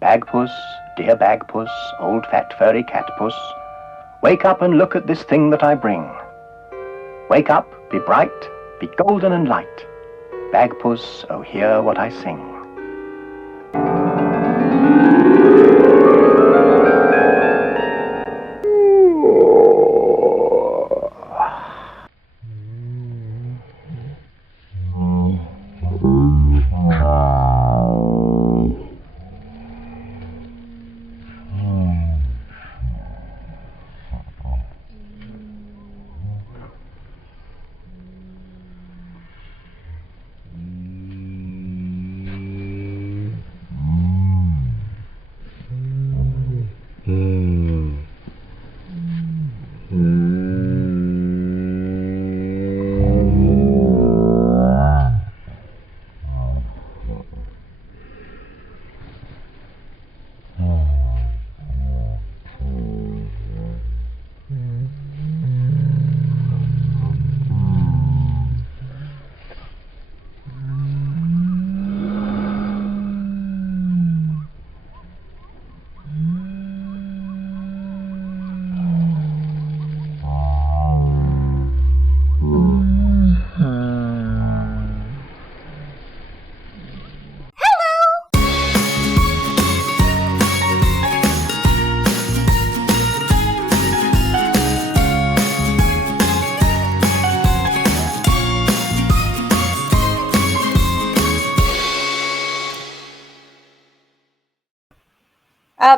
Bagpuss, dear Bagpuss, old fat furry catpuss, wake up and look at this thing that I bring. Wake up, be bright, be golden and light. Bagpuss, oh hear what I sing.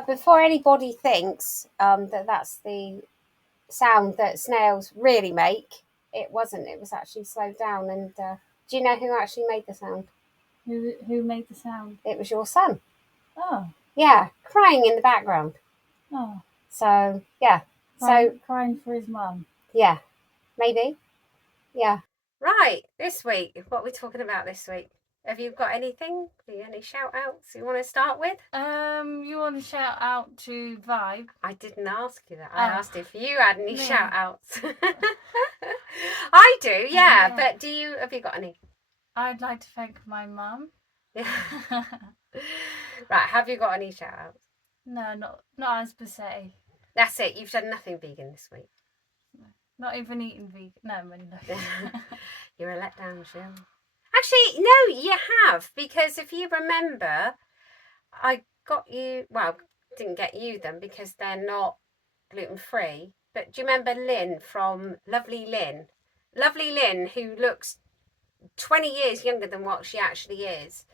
Before anybody thinks that that's the sound that snails really make, it wasn't. It was actually slowed down. And do you know who actually made the sound? Who made the sound? It was your son. Oh. Yeah, crying in the background. Oh. So, yeah. Crying for his mum. Yeah, maybe. Yeah. Right, this week, what are we talking about this week? Have you got anything? Any shout outs you want to start with? You want to shout out to Vibe? I didn't ask you that. I asked if you had any shout outs. I do, yeah. But have you got any? I'd like to thank my mum. Right, have you got any shout outs? No, not as per se. That's it, you've done nothing vegan this week. No, not even eating vegan. No, I'm only not. You're a letdown, Jill. Actually, no, you have, because if you remember, I got you, well, didn't get you them because they're not gluten-free, but do you remember Lynn from Lovely Lynn? Lovely Lynn, who looks 20 years younger than what she actually is,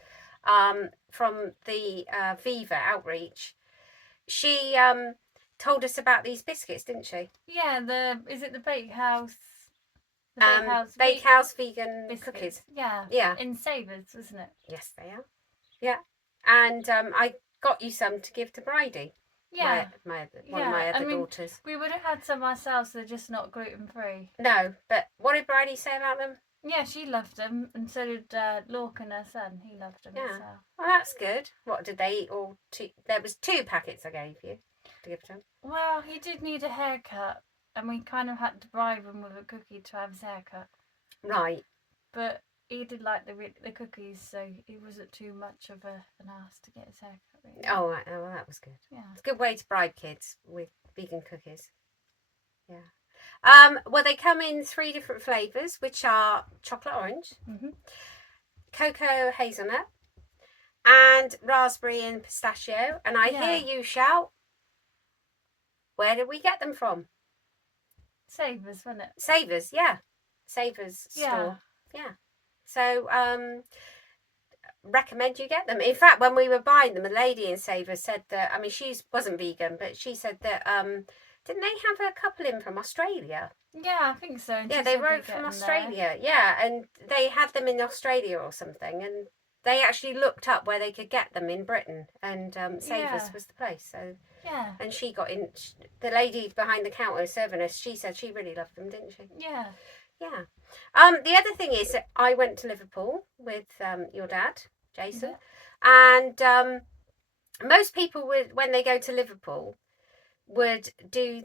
from the Viva outreach. She told us about these biscuits, didn't she? Yeah, is it the Bakehouse? Bakehouse vegan biscuits. Cookies. Yeah. In Savers, wasn't it? Yes, they are. Yeah. And I got you some to give to Bridie. Yeah. One of my other daughters. We would have had some ourselves, they're just not gluten free. No, but what did Bridie say about them? Yeah, she loved them, and so did Lorcan, her son. He loved them as well. Well, that's good. What did they eat? All two? There was 2 packets I gave you to give to him. Well, he did need a haircut, and we kind of had to bribe him with a cookie to have his haircut. Right. But he did like the cookies, so it wasn't too much of an ask to get his haircut. Really. Oh, well, that was good. Yeah. It's a good way to bribe kids with vegan cookies. Yeah. Well, they come in 3 different flavours, which are chocolate orange, cocoa hazelnut, and raspberry and pistachio. And I hear you shout, where did we get them from? Savers, wasn't it? Savers, yeah. Savers store. Yeah. So, recommend you get them. In fact, when we were buying them, a lady in Savers said that, I mean, she wasn't vegan, but she said that, didn't they have a couple in from Australia? Yeah, I think so. Yeah, they wrote from Australia. Yeah, and they had them in Australia or something, and they actually looked up where they could get them in Britain, and Savers was the place. So yeah, and she got in. The lady behind the counter serving us, she said she really loved them, didn't she? Yeah. Yeah. The other thing is that I went to Liverpool with your dad, Jason, and most people would, when they go to Liverpool, would do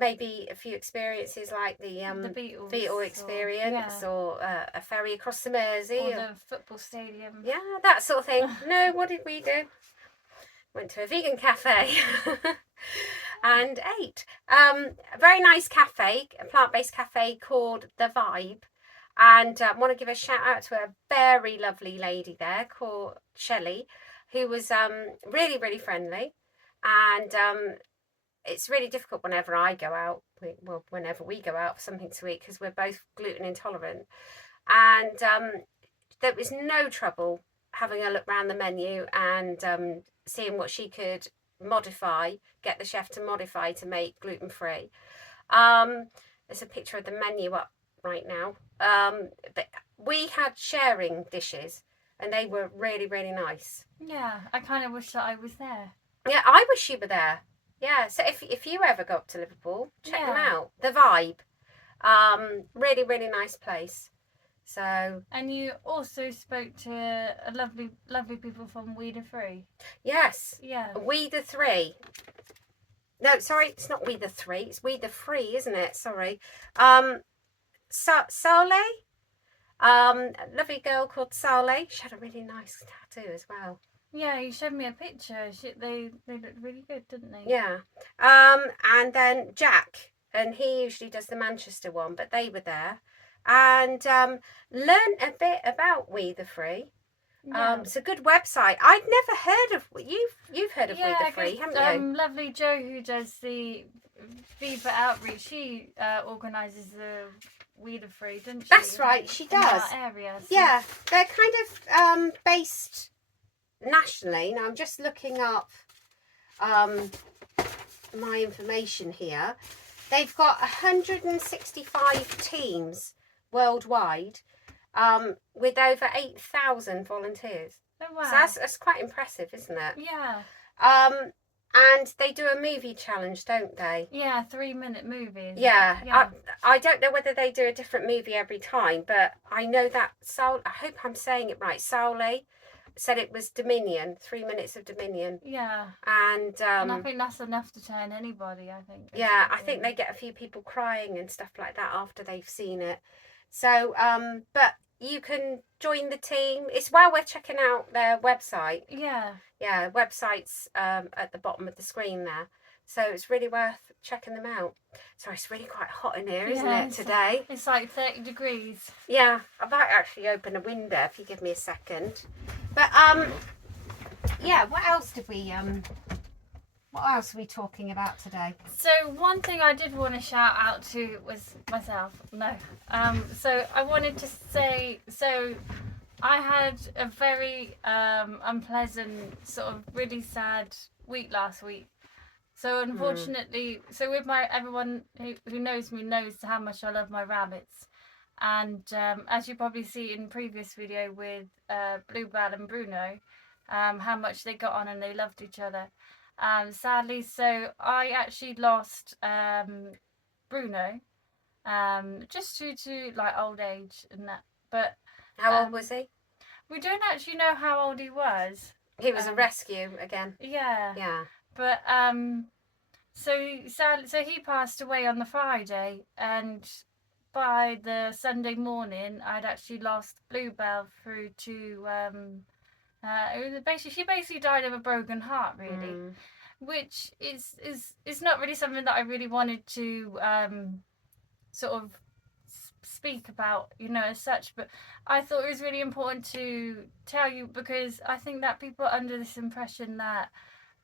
maybe a few experiences like the Beetle experience or a ferry across the Mersey or the football stadium. Yeah, that sort of thing. No, what did we do? Went to a vegan cafe and ate. A very nice cafe, a plant-based cafe called The Vibe. And I want to give a shout out to a very lovely lady there called Shelley, who was really, really friendly. And it's really difficult whenever I go out, whenever we go out for something to eat, because we're both gluten intolerant. And there was no trouble having a look around the menu and seeing what she could get the chef to modify to make gluten-free. There's a picture of the menu up right now. But we had sharing dishes and they were really, really nice. Yeah, I kind of wish that I was there. Yeah, I wish you were there. Yeah, so if you ever go up to Liverpool, check them out. The Vibe. Really, really nice place. So. And you also spoke to a lovely people from We the Three. Yes. Yeah. We the Three. No, sorry, it's not We the Three. It's We the Free, isn't it? Sorry. Sale. A lovely girl called Sale. She had a really nice tattoo as well. Yeah, you showed me a picture. They looked really good, didn't they? Yeah. And then Jack, and he usually does the Manchester one, but they were there. And learned a bit about We the Free. Yeah. It's a good website. I'd never heard of you've heard of We the Free, haven't you? Lovely Jo, who does the Viva outreach, she organises the We the Free, doesn't she? That's right, she does. In our area. So. Yeah, they're kind of based nationally. Now I'm just looking up my information here. They've got 165 teams worldwide, with over 8,000 volunteers. Oh, wow. So that's quite impressive, isn't it? Yeah. And they do a movie challenge, don't they? Yeah, 3-minute movies. Yeah. I don't know whether they do a different movie every time, but I know that I hope I'm saying it right. Saule said it was Dominion, 3 minutes of Dominion. Yeah. And I think that's enough to turn anybody, I think. Yeah, I think they get a few people crying and stuff like that after they've seen it. So, but you can join the team. It's while we're checking out their website. Yeah. Yeah, website's at the bottom of the screen there. So it's really worth checking them out. Sorry, it's really quite hot in here, isn't it, today? It's like 30 degrees. Yeah, I might actually open a window if you give me a second. But yeah, what else are we talking about today? So one thing I did want to shout out to was myself. No. So I wanted to say, so I had a very unpleasant, sort of really sad week last week. So unfortunately, so with everyone who knows me knows how much I love my rabbits. And as you probably see in previous video with Bluebell and Bruno, how much they got on and they loved each other. Sadly, so I actually lost Bruno, just due to like old age and that. But how old was he? We don't actually know how old he was. He was a rescue again. Yeah. Yeah. But so sadly, so he passed away on the Friday, and by the Sunday morning, I'd actually lost Bluebell through to she basically died of a broken heart, really, which is not really something that I really wanted to sort of speak about, as such, but I thought it was really important to tell you, because I think that people are under this impression that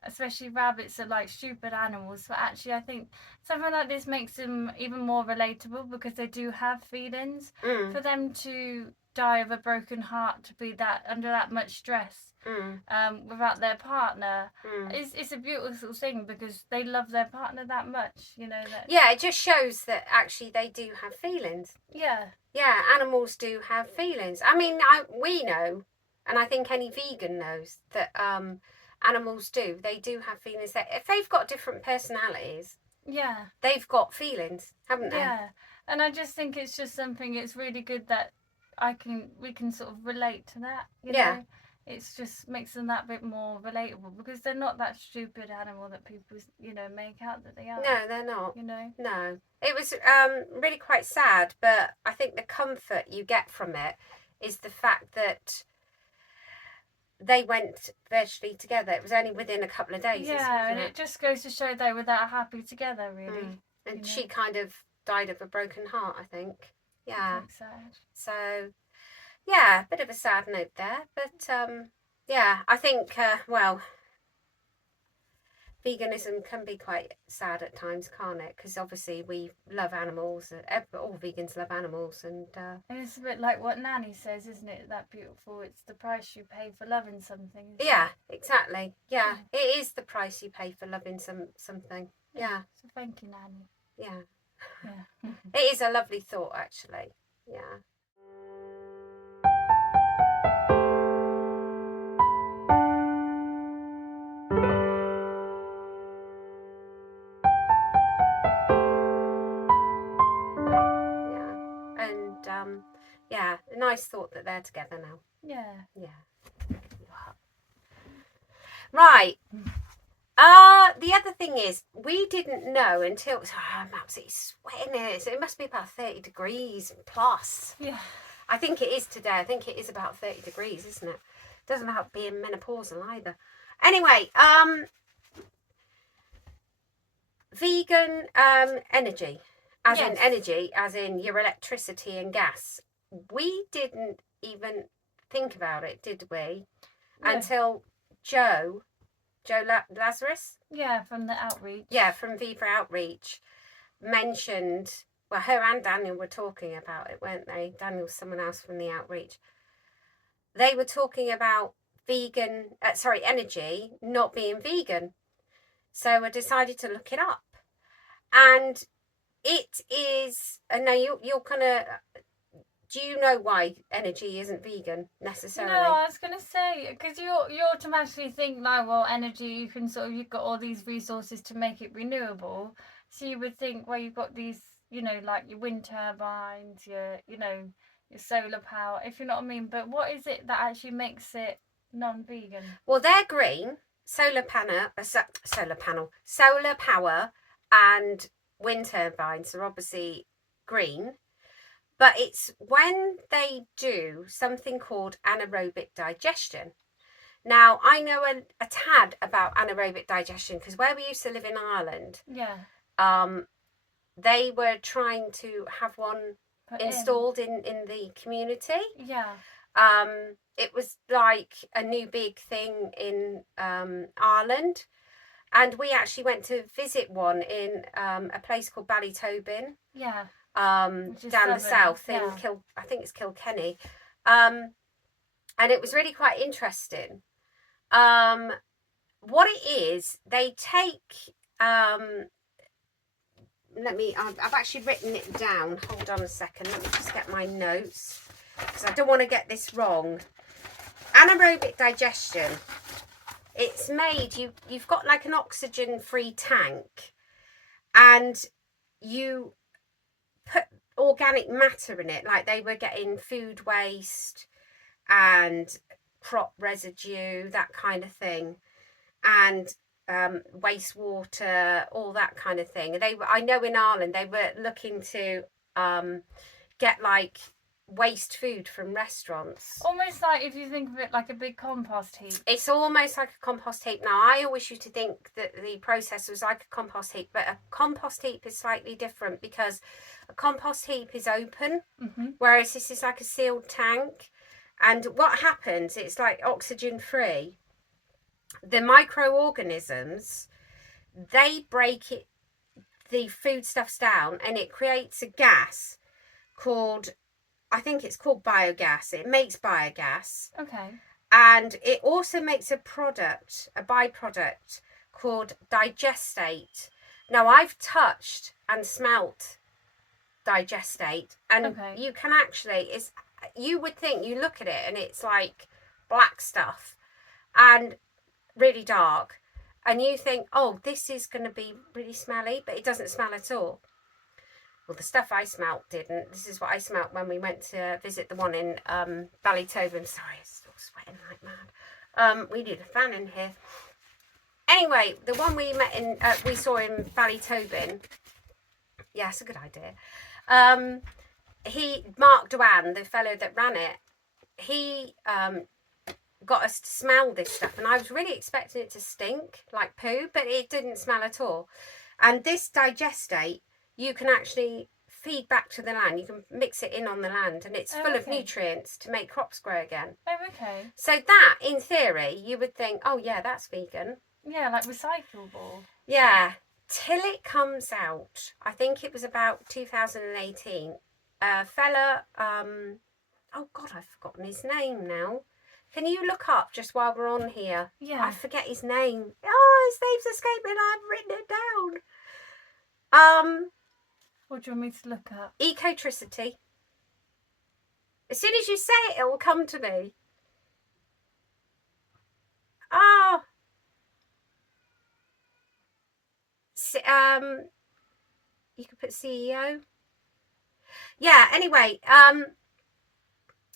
especially rabbits are like stupid animals, but actually I think something like this makes them even more relatable, because they do have feelings. For them to die of a broken heart, to be that under that much stress without their partner, it's a beautiful thing, because they love their partner that much, that. Yeah, it just shows that actually they do have feelings. Yeah Animals do have feelings. I mean, we know, and I think any vegan knows, that animals do have feelings. That if they've got different personalities, they've got feelings, haven't they? Yeah, and I just think it's just something, it's really good that we can sort of relate to that, know? It's just makes them that bit more relatable, because they're not that stupid animal that people make out that they are. No, they're not. No, it was really quite sad, but I think the comfort you get from it is the fact that they went virtually together. It was only within a couple of days. Yeah, and it just goes to show they were that happy together, really. And she kind of died of a broken heart, I think. Yeah. Sad. So, yeah, a bit of a sad note there. But, yeah, I think, well, veganism can be quite sad at times, can't it? Because obviously we love animals. All vegans love animals, and it's a bit like what Nanny says, isn't it? That beautiful. It's the price you pay for loving something. Yeah, exactly. Yeah, it is the price you pay for loving something. Yeah. So thank you, Nanny. Yeah. Yeah. It is a lovely thought, actually. Yeah. Yeah, a nice thought that they're together now. Yeah. Yeah. Right. The other thing is, we didn't know until I'm absolutely sweating it. So it must be about 30 degrees plus. Yeah. I think it is today. I think it is about 30 degrees, isn't it? Doesn't have to be menopausal either. Anyway, vegan energy. As in energy, as in your electricity and gas. We didn't even think about it, did we? Yeah. Until Joe Lazarus? Yeah, from the outreach. Yeah, from Viva Outreach mentioned, well, her and Daniel were talking about it, weren't they? Daniel's someone else from the outreach. They were talking about energy not being vegan. So I decided to look it up. And it is, and now you're gonna, do you know why energy isn't vegan necessarily? No, I was gonna say, because you automatically think like, well, energy, you can you've got all these resources to make it renewable, so you would think, well, you've got these, like your wind turbines, your solar power, if you know what I mean. But what is it that actually makes it non-vegan? Well, they're green. Solar power and wind turbines are obviously green, but it's when they do something called anaerobic digestion. Now, I know a tad about anaerobic digestion because where we used to live in Ireland, they were trying to have one installed in the community. Yeah. It was like a new big thing in Ireland. And we actually went to visit one in a place called Ballytobin. Yeah. Down the south in I think it's Kilkenny. And it was really quite interesting. What it is, they take I've actually written it down. Hold on a second. Let me just get my notes because I don't want to get this wrong. Anaerobic digestion. It's made, you've got like an oxygen-free tank and you put organic matter in it, like they were getting food waste and crop residue, that kind of thing, and wastewater, all that kind of thing. I know in Ireland they were looking to get like waste food from restaurants. Almost like, if you think of it like a big compost heap. It's almost like a compost heap. Now, I always used to think that the process was like a compost heap, but a compost heap is slightly different because a compost heap is open, whereas this is like a sealed tank. And what happens, it's like oxygen free. The microorganisms, they break the foodstuffs down and it creates a gas called, I think it's called biogas. It makes biogas. Okay. And it also makes a byproduct called digestate. Now, I've touched and smelt digestate, and you can actually, you would think, you look at it and it's like black stuff and really dark, and you think, oh, this is going to be really smelly, but it doesn't smell at all. Well, the stuff I smelt didn't. This is what I smelt when we went to visit the one in Ballytobin. Sorry, it's still sweating like mad. We need a fan in here. Anyway, the one we saw in Ballytobin. Yeah, it's a good idea. Mark Dwan, the fellow that ran it, he got us to smell this stuff, and I was really expecting it to stink like poo, but it didn't smell at all. And this digestate, you can actually feed back to the land. You can mix it in on the land, and it's full of nutrients to make crops grow again. Oh, okay. So that, in theory, you would think, oh yeah, that's vegan. Yeah, like recyclable. Yeah, till it comes out. I think it was about 2018. A fella, oh God, I've forgotten his name now. Can you look up just while we're on here? Yeah. I forget his name. Oh, his name's escaping. I've written it down. What do you want me to look up? Ecotricity. As soon as you say it, it will come to me. Oh. You could put CEO. Yeah, anyway,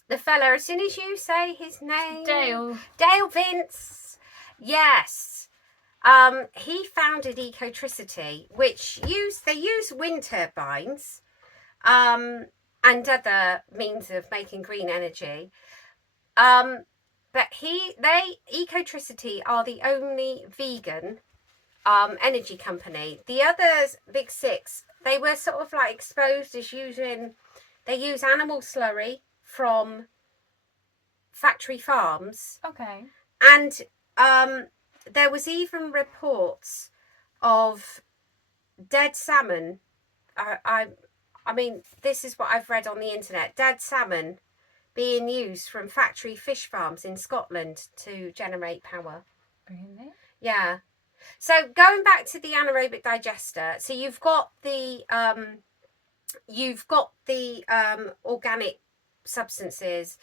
the fella, as soon as you say his name... Dale Vince. Yes. He founded Ecotricity, which they use wind turbines and other means of making green energy. But Ecotricity are the only vegan energy company. The others, big six, they were sort of like exposed as they use animal slurry from factory farms. Okay. And there was even reports of dead salmon. I mean, this is what I've read on the internet. Dead salmon being used from factory fish farms in Scotland to generate power. Really? Yeah. So going back to the anaerobic digester, so you've got the organic substances,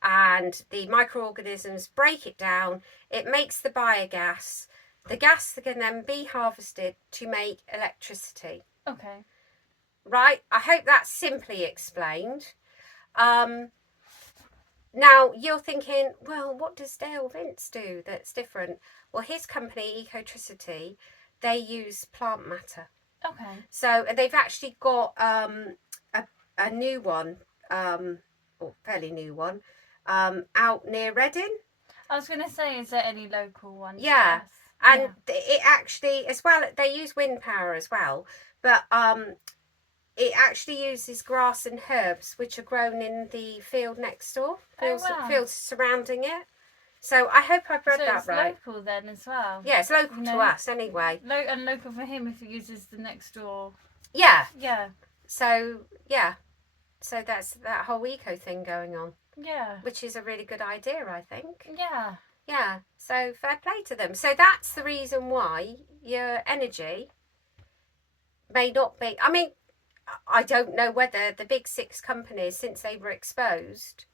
and the microorganisms break it down. It makes the biogas. The gas can then be harvested to make electricity. Okay. Right? I hope that's simply explained. Now you're thinking, well, what does Dale Vince do that's different? Well, his company, Ecotricity, they use plant matter. Okay. So they've actually got a new one, or fairly new one, out near Reading. I was going to say, is there any local ones? Yeah. Yes. And it actually, as well, they use wind power as well, but it actually uses grass and herbs which are grown in the field next door, fields surrounding it. So I hope I've read that right. So it's local then as well? Yeah, it's local to us anyway. And local for him if he uses the next door. Yeah. Yeah. So, yeah. So that's that whole eco thing going on. Yeah. Which is a really good idea, I think. Yeah. Yeah. So fair play to them. So that's the reason why your energy may not be... I mean, I don't know whether the big six companies, since they were exposed,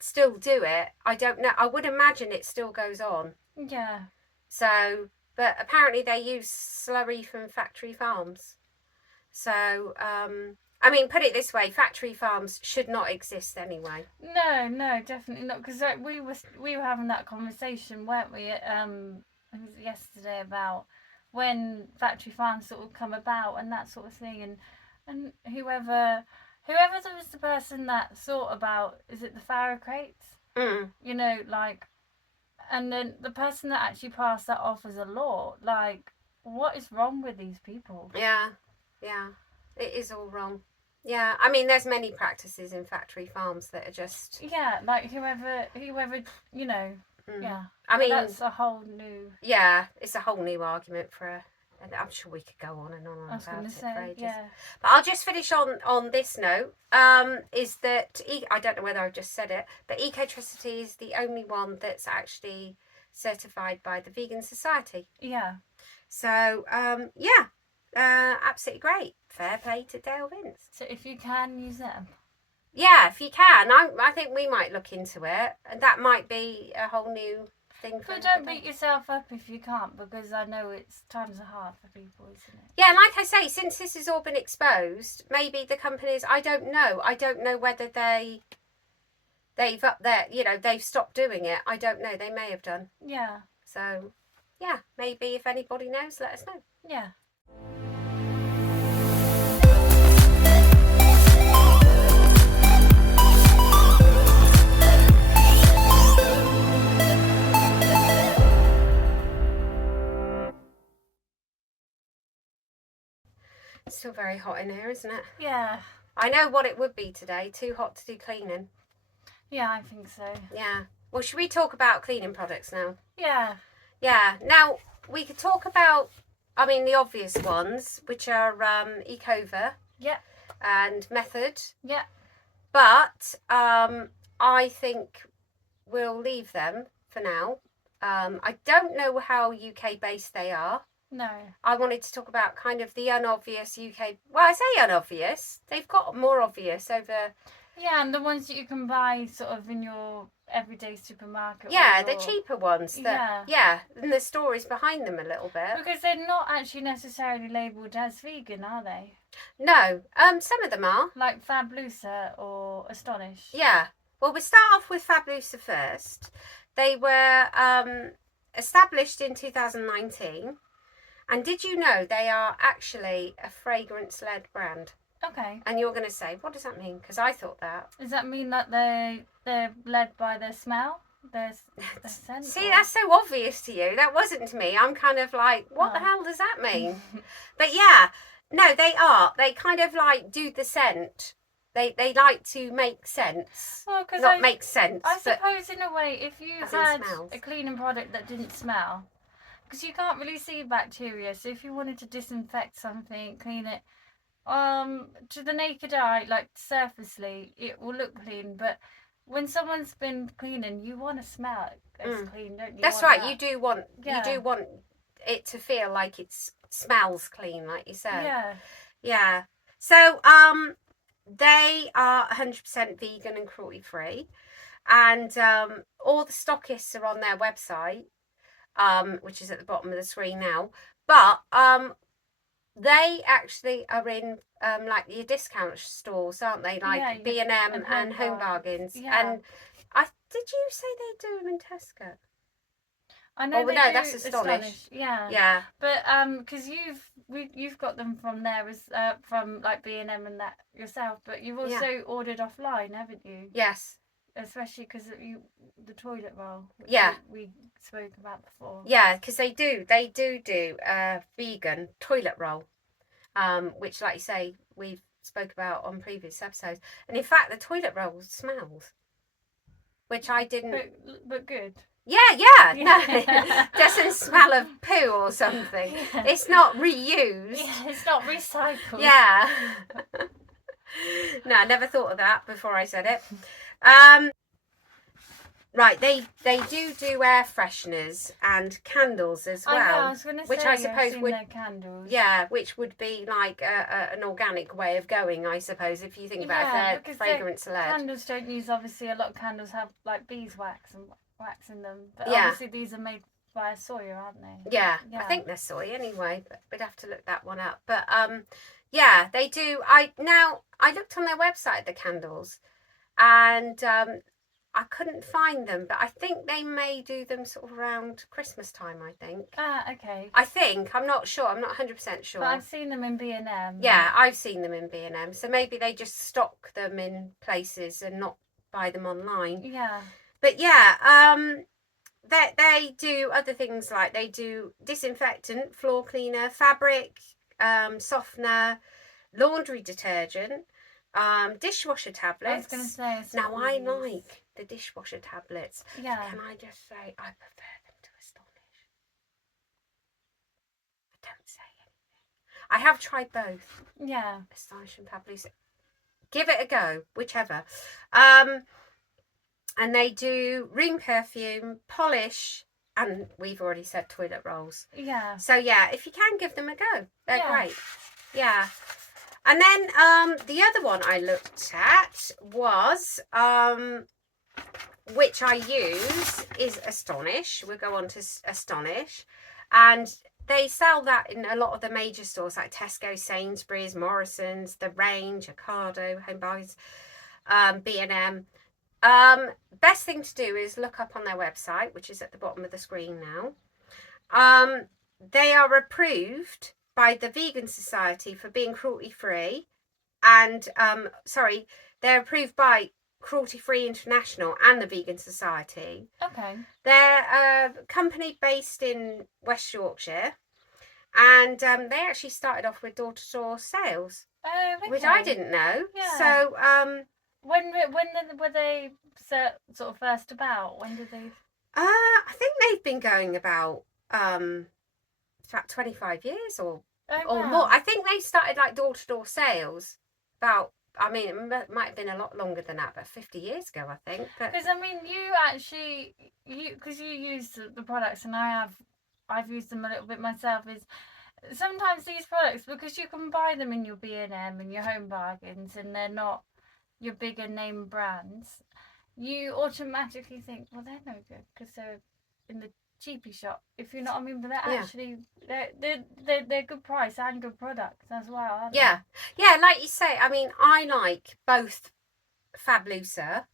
still do it. I don't know. I would imagine it still goes on. Yeah. So, but apparently they use slurry from factory farms. So, I mean, put it this way, factory farms should not exist anyway. No, definitely not. Because we were having that conversation, weren't we? I think it was yesterday, about when factory farms sort of come about and that sort of thing, and whoever was the person that thought about, is it the Farrow crates? Mm. You know, like, and then the person that actually passed that off as a law, like, what is wrong with these people? Yeah, it is all wrong. Yeah, I mean, there's many practices in factory farms that are just... Yeah, like whoever, you know, yeah. I mean... That's a whole new... Yeah, it's a whole new argument for... And I'm sure we could go on and on about it for ages. Yeah. But I'll just finish on this note, is that... I don't know whether I've just said it, but Ecotricity is the only one that's actually certified by the Vegan Society. Yeah. So, yeah. Absolutely great. Fair play to Dale Vince. So if you can, use them. Yeah, if you can. I think we might look into it. And that might be a whole new thing for... But don't beat yourself up if you can't, because I know times are hard for people, isn't it? Yeah, like I say, since this has all been exposed, maybe the companies, I don't know whether they've up there, you know, they've stopped doing it. I don't know. They may have done. Yeah. So, yeah, maybe if anybody knows, let us know. Yeah. still very hot in here, isn't it? Yeah. I know what it would be today. Too hot to do cleaning. Yeah, I think so. Yeah. Well, should we talk about cleaning products now? Yeah. Yeah. Now, we could talk about, the obvious ones, which are Ecova. Yeah. And Method. Yeah. But I think we'll leave them for now. I don't know how UK based they are. No. I wanted to talk about kind of the unobvious UK. Well, I say unobvious. They've got more obvious over. Yeah, and the ones that you can buy sort of in your everyday supermarket. Yeah, or the cheaper ones. Yeah, and the stories behind them a little bit. Because they're not actually necessarily labelled as vegan, are they? No, some of them are. Like Fabulosa or Astonish. Yeah. Well, we start off with Fabulosa first. They were established in 2019. And did you know they are actually a fragrance-led brand? Okay. And you're going to say, what does that mean? Because I thought that. Does that mean that they're led by their smell? Their scent? See, that's so obvious to you. That wasn't to me. I'm kind of like, what the hell does that mean? But yeah, no, they are. They kind of like do the scent. They like to make sense. Well, because not make sense. I suppose in a way, if you had smells. a cleaning product that didn't smell, because you can't really see bacteria, so if you wanted to disinfect something, clean it, to the naked eye, like surfacely, it will look clean, but when someone's been cleaning, you want to smell it as clean, don't you? That's right. You do want it to feel like it smells clean, like you said. Yeah. Yeah. So they are 100% vegan and cruelty free, and all the stockists are on their website, which is at the bottom of the screen now. But they actually are in like your discount stores, aren't they? Like B&M and Home Bargains. Yeah. And did you say they do them in Tesco? I know. Oh, no, that's Astonish. Yeah. Yeah. But because you've got them from there as from like B&M and that yourself, but you've also ordered offline, haven't you? Yes. Especially because the toilet roll. Which we spoke about before. Yeah, because they do vegan toilet roll, which, like you say, we've spoke about on previous episodes. And in fact, the toilet roll smells, which I didn't. But good. Yeah. No, doesn't smell of poo or something. Yeah. It's not reused. Yeah, it's not recycled. Yeah. No, I never thought of that before I said it. Right, they do air fresheners and candles as well. I know, I was going to say, which I suppose would candles. Yeah, which would be like an organic way of going, I suppose, if you think about if they're fragrance led. Candles don't use, obviously, a lot of candles have like beeswax and wax in them, but obviously these are made by a soya, aren't they? Yeah, I think they're soy anyway, but we'd have to look that one up. But yeah, they do. I looked on their website, the candles, and I couldn't find them, but I think they may do them sort of around Christmas time, I think. Okay. I think. I'm not sure. I'm not 100% sure. But I've seen them in B&M. Yeah, I've seen them in B&M. So maybe they just stock them in places and not buy them online. Yeah. But yeah, they do other things, like they do disinfectant, floor cleaner, fabric softener, laundry detergent, dishwasher tablets. I was going to say. Now, I like the dishwasher tablets. Yeah. Can I just say, I prefer them to Astonish. I don't say anything. I have tried both. Yeah. Astonish and Fabulosa. Give it a go, whichever. And they do room perfume, polish, and we've already said toilet rolls. Yeah. So yeah, if you can, give them a go. They're great. Yeah. And then the other one I looked at was, which I use, is Astonish. We'll go on to Astonish. And they sell that in a lot of the major stores like Tesco, Sainsbury's, Morrison's, The Range, Ocado, Home Bargains, B&M. Best thing to do is look up on their website, which is at the bottom of the screen now. They are approved by the Vegan Society for being cruelty free, and they're approved by Cruelty Free International and the Vegan Society. Okay. They're a company based in West Yorkshire, And they actually started off with door-to-door sales, Oh, okay. which I didn't know. Yeah. So were they sort of first about? When did they? I think they've been going about 25 years or Wow. more. I think they started like door-to-door sales about, I mean, it might have been a lot longer than that, but 50 years ago, I think. Because I mean, because you use the products, and I've used them a little bit myself. Is sometimes these products, because you can buy them in your B&M and your Home Bargains, and they're not your bigger name brands, you automatically think, well, they're no good because they're in the cheapy shop, if you know what I mean. But they're actually they're good price and good products as well, aren't they? Yeah, like you say, I mean, I like both Fabulosa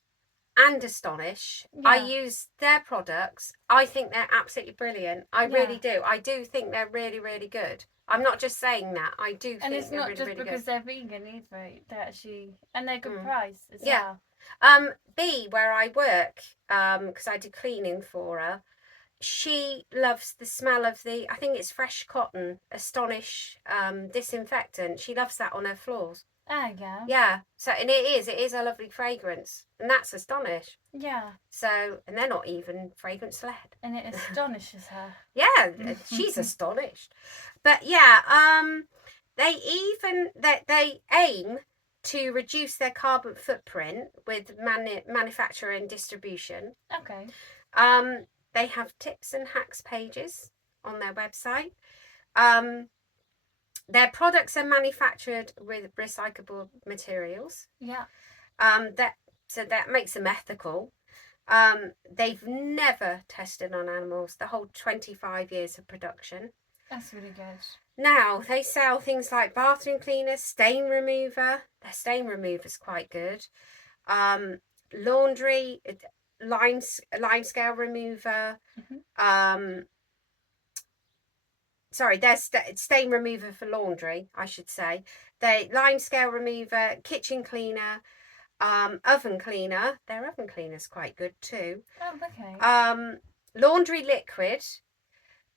and Astonish. I use their products. I think they're absolutely brilliant. I really do. I do think they're really, really good. I'm not just saying that. I do think they're really, really good. And it's not just because they're vegan either. They're actually, and they're good price as well. B, where I work, because I do cleaning for her, she loves the smell of I think it's fresh cotton, Astonish disinfectant. She loves that on her floors. Yeah. Yeah. So, and it is a lovely fragrance, and that's Astonish. Yeah. So, and they're not even fragrance led. And it astonishes her. Yeah, she's astonished. But yeah, they aim to reduce their carbon footprint with manufacture and distribution. Okay. They have tips and hacks pages on their website. Their products are manufactured with recyclable materials. Yeah. That makes them ethical. They've never tested on animals the whole 25 years of production. That's really good. Now, they sell things like bathroom cleaners, stain remover. Their stain remover is quite good. Laundry, lime scale remover. Sorry, there's stain remover for laundry, I should say. They lime scale remover, kitchen cleaner, oven cleaner. Their oven cleaner's quite good too. Oh, okay. Laundry liquid,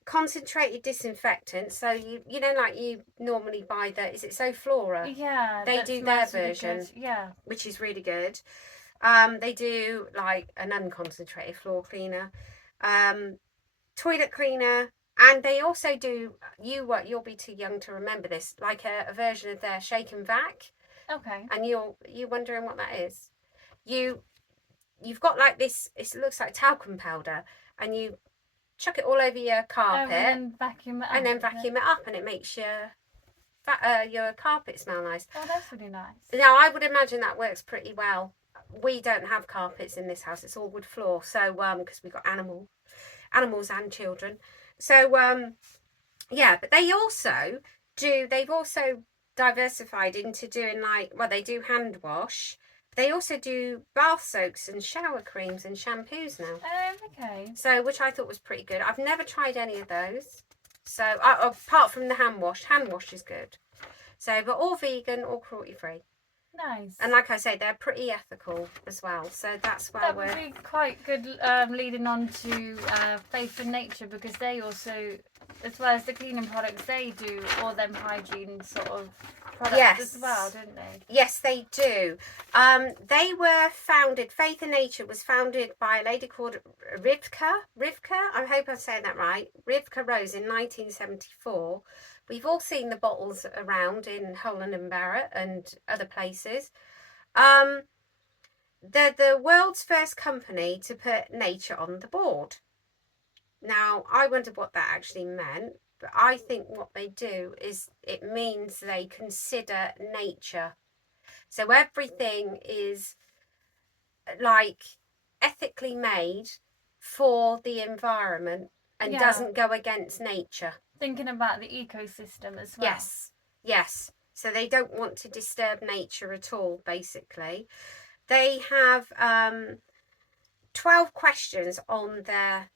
concentrated disinfectant. So you know, like you normally buy is it Soflora? Yeah. They do their version. Really, yeah. Which is really good. They do like an unconcentrated floor cleaner, toilet cleaner. And they also do, you'll be too young to remember this, like a version of their shake and vac. Okay. And you're wondering what that is. You've got like this, it looks like talcum powder, and you chuck it all over your carpet. And then vacuum it up. And then vacuum it up, and it makes your carpet smell nice. Oh, that's really nice. Now, I would imagine that works pretty well. We don't have carpets in this house. It's all wood floor. So, because we've got animals and children. So, but they've also diversified into doing they do hand wash. They also do bath soaks and shower creams and shampoos now. Okay. So, which I thought was pretty good. I've never tried any of those. So, apart from the hand wash is good. So, but all vegan, all cruelty free. Nice. And like I say, they're pretty ethical as well. So that's where that would be quite good leading on to Faith in Nature, because they also, as well as the cleaning products, they do all them hygiene sort of products as well, don't they? Yes, they do. They were founded, Faith in Nature was founded by a lady called Rivka, I hope I'm saying that right, Rivka Rose in 1974. We've all seen the bottles around in Holland and Barrett and other places. They're the world's first company to put nature on the board. Now, I wondered what that actually meant, but I think what they do is it means they consider nature. So everything is like ethically made for the environment and doesn't go against nature. Thinking about the ecosystem as well. Yes. So they don't want to disturb nature at all, basically. They have 12 questions on their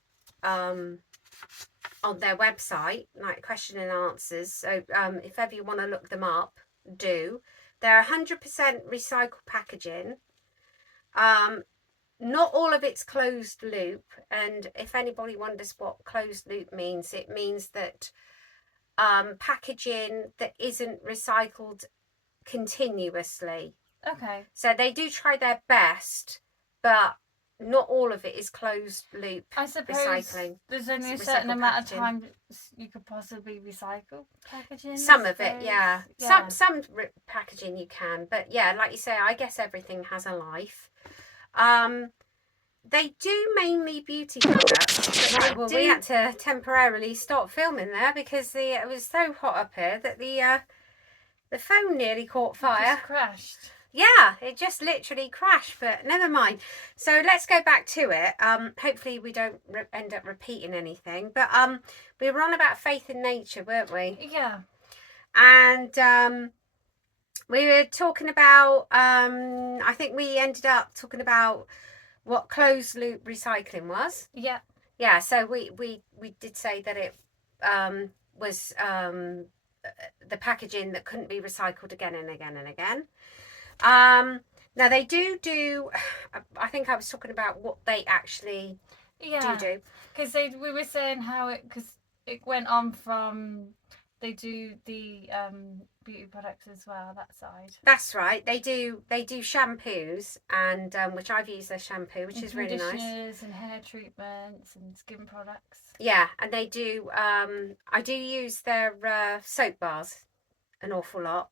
website, like question and answers. So if ever you want to look them up, do. They're 100% recycled packaging. Not all of it's closed loop, and if anybody wonders what closed loop means, it means that packaging that isn't recycled continuously. Okay. So they do try their best, but not all of it is closed loop I suppose recycling. there's only a Recycled certain amount packaging. of time you could possibly recycle packaging. Some I of it, suppose. yeah. Yeah. Some packaging you can, but yeah, like you say, I guess everything has a life. They do mainly beauty products. Right, well, we had to temporarily stop filming there because it was so hot up here that the phone nearly caught It fire. just crashed. Yeah, it just literally crashed, but never mind. So let's go back to it. Hopefully we don't end up repeating anything. But we were on about faith in nature, weren't we? Yeah. And we were talking about, I think we ended up talking about what closed loop recycling was. Yeah. Yeah, so we did say that it was the packaging that couldn't be recycled again and again and again. Now they do. I think I was talking about what they actually do. Because we were saying how it went on from they do the beauty products as well, that side. That's right. They do shampoos and which I've used their shampoo, which is really nice. Conditioners and hair treatments and skin products. Yeah, and they do. I do use their soap bars an awful lot.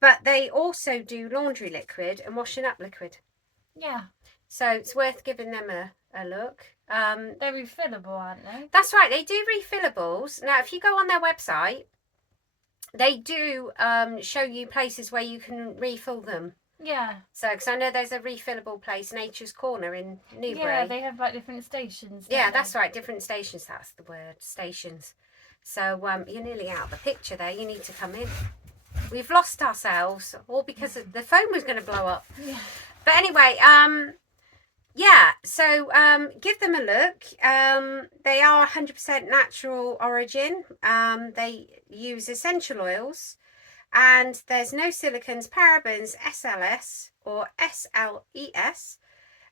But they also do laundry liquid and washing up liquid. Yeah. So it's worth giving them a look. They're refillable, aren't they? That's right. They do refillables. Now, if you go on their website, they do show you places where you can refill them. Yeah. So, because I know there's a refillable place, Nature's Corner in Newbury. Yeah, they have like different stations. Yeah, that's right. Different stations. That's the word. Stations. So you're nearly out of the picture there. You need to come in. We've lost ourselves, all because the phone was going to blow up. Yeah. But anyway, yeah, so give them a look. They are 100% natural origin. They use essential oils, and there's no silicons, parabens, SLS or SLES,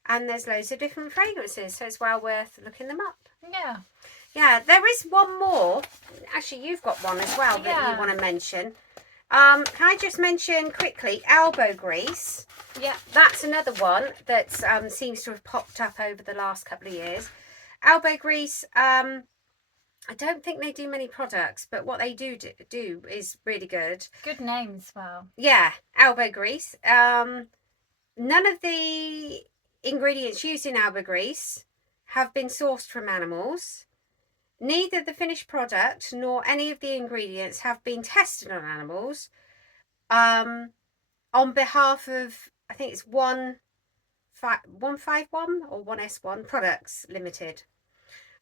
and there's loads of different fragrances, so it's well worth looking them up. Yeah. Yeah, there is one more. Actually, you've got one as well that you want to mention. Can I just mention quickly elbow grease? Yeah. That's another one that seems to have popped up over the last couple of years. Elbow grease, I don't think they do many products, but what they do is really good. Good name as well. Yeah, elbow grease. None of the ingredients used in elbow grease have been sourced from animals. Neither the finished product nor any of the ingredients have been tested on animals. On behalf of, I think it's 151 or 1S1 Products Limited.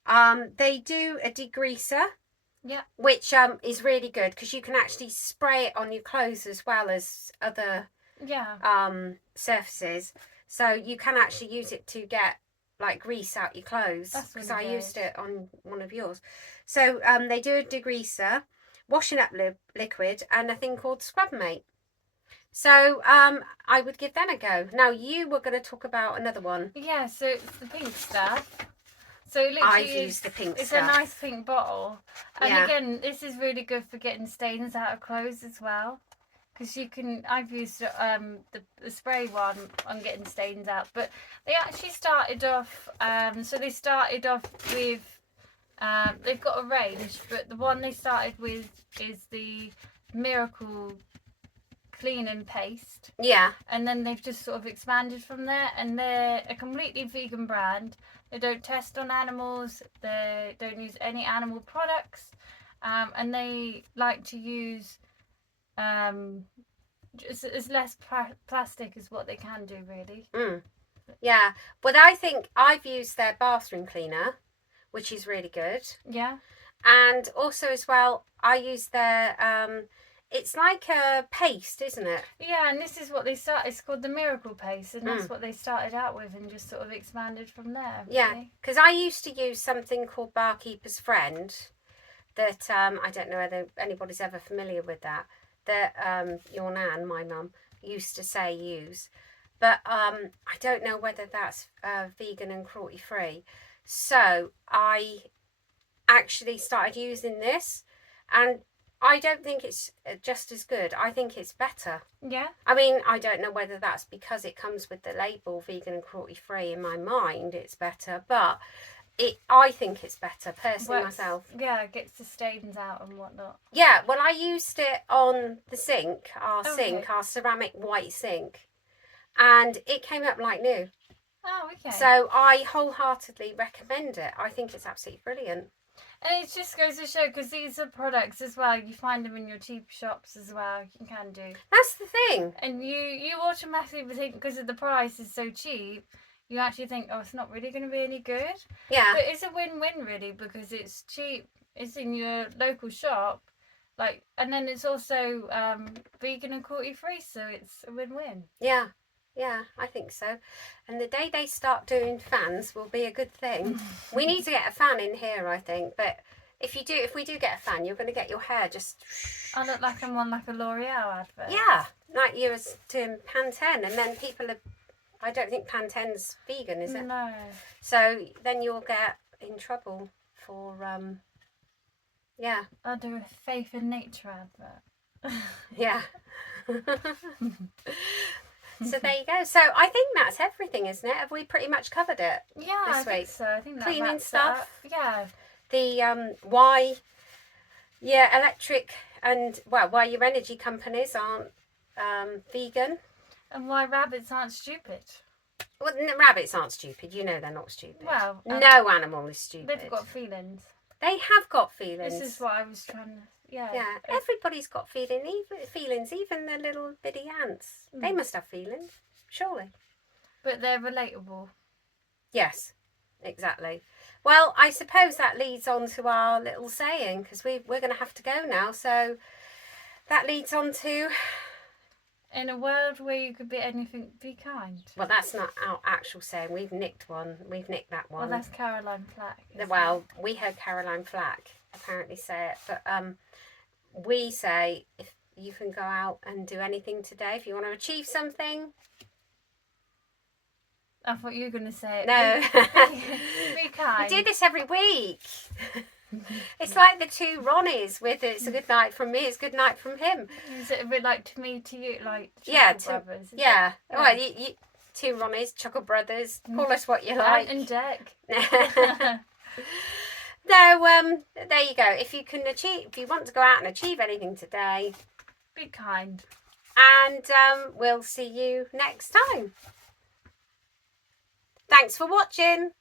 They do a degreaser, which is really good because you can actually spray it on your clothes as well as other surfaces. So you can actually use it to get like grease out your clothes, because I used it on one of yours. So they do a degreaser, washing up liquid, and a thing called Scrub Mate. So I would give them a go. Now you were going to talk about another one. Yeah, so it's the pink stuff. So literally I've used the pink it's stuff. a nice pink bottle, and again, this is really good for getting stains out of clothes as well. Because you can, I've used the spray one on getting stains out, but they actually started off. So they started off with, they've got a range, but the one they started with is the Miracle Cleaning Paste. Yeah. And then they've just sort of expanded from there, and they're a completely vegan brand. They don't test on animals. They don't use any animal products, and they like to use. It's less plastic is what they can do, really. Yeah, but I think I've used their bathroom cleaner, which is really good. Yeah. And also as well, I use their it's like a paste, isn't it? Yeah, and this is what they started. It's called the Miracle Paste, and that's what they started out with, and just sort of expanded from there. Really. Yeah, because I used to use something called Barkeeper's Friend. That I don't know whether anybody's ever familiar with that. That your nan, my mum, used to say use, but I don't know whether that's vegan and cruelty free. So I actually started using this, and I don't think it's just as good. I think it's better. Yeah. I mean, I don't know whether that's because it comes with the label vegan and cruelty free. In my mind, it's better, but I think it's better personally myself. Yeah, it gets the stains out and whatnot. Yeah, well, I used it on the sink, our ceramic white sink, and it came up like new. Oh, okay. So I wholeheartedly recommend it. I think it's absolutely brilliant. And it just goes to show, because these are products as well, you find them in your cheap shops as well, you can do. That's the thing. And you automatically think, because of the price is so cheap, you actually think, oh, it's not really going to be any good. Yeah. But it's a win-win, really, because it's cheap, it's in your local shop, like, and then it's also vegan and cruelty-free, so it's a win-win. Yeah. Yeah, I think so. And the day they start doing fans will be a good thing. We need to get a fan in here, I think. But if we do get a fan, you're going to get your hair just... I look like I'm on like a L'Oreal advert. Yeah, like you was doing Pantene, and then people are... I don't think Pantene's vegan, is it? No. So then you'll get in trouble for... yeah. I'll do a Faith in Nature advert. Yeah. So there you go. So I think that's everything, isn't it? Have we pretty much covered it? Yeah, this I week? think so. I think that Cleaning wraps it stuff. up. Yeah. The why electric and why your energy companies aren't vegan. And why rabbits aren't stupid. Well, rabbits aren't stupid. You know they're not stupid. Well, no animal is stupid. They've got feelings. They have got feelings. This is what I was trying to... Yeah. Yeah, everybody's got feelings, even the little bitty ants. They must have feelings, surely. But they're relatable. Yes, exactly. Well, I suppose that leads on to our little saying, because we're going to have to go now. So that leads on to... In a world where you could be anything, be kind. Well, that's not our actual saying. We've nicked one. We've nicked that one. Well, that's Caroline Flack. Well, we heard Caroline Flack apparently say it, but we say if you can go out and do anything today, if you want to achieve something. I thought you were going to say it. No. Be kind. We do this every week. It's like the two Ronnies with it's a good night from me, it's good night from him. Is it a bit like to me, to you, like Brothers? Yeah. Well, you two Ronnies, Chuckle Brothers, call us what you like. And Deck. No, there you go. If you want to go out and achieve anything today, be kind. And we'll see you next time. Thanks for watching.